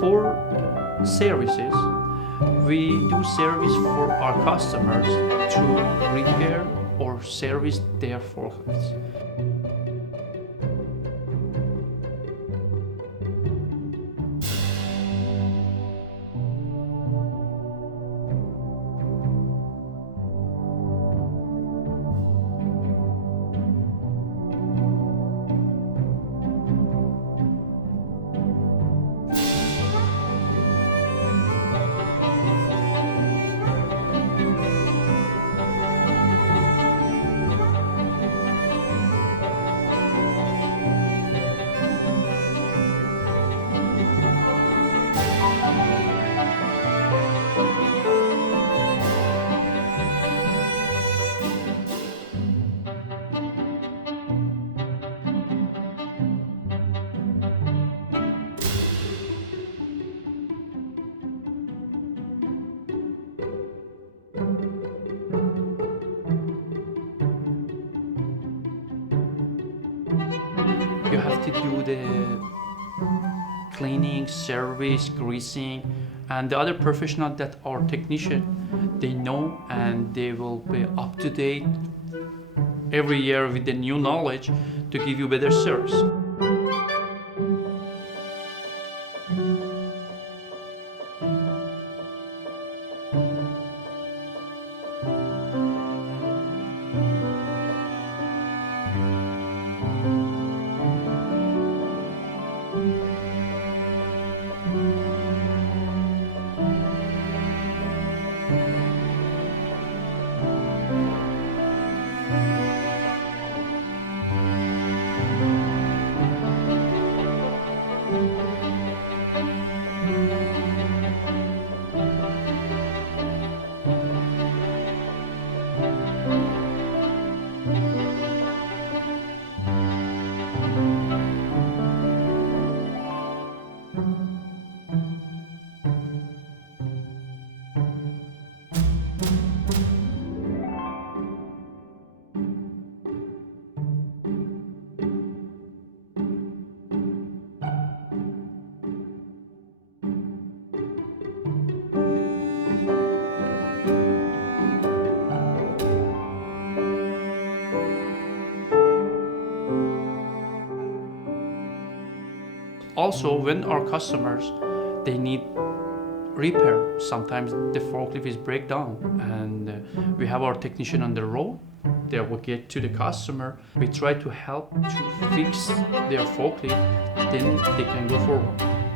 For services, we do service for our customers to repair or service their forklifts. You have to do the cleaning, service, greasing, and the other professional that are technician, they know and they will be up to date every year with the new knowledge to give you better service. Also, when our customers, they need repair, sometimes the forklift is break down and we have our technician on the road. They will get to the customer. We try to help to fix their forklift, then they can go forward.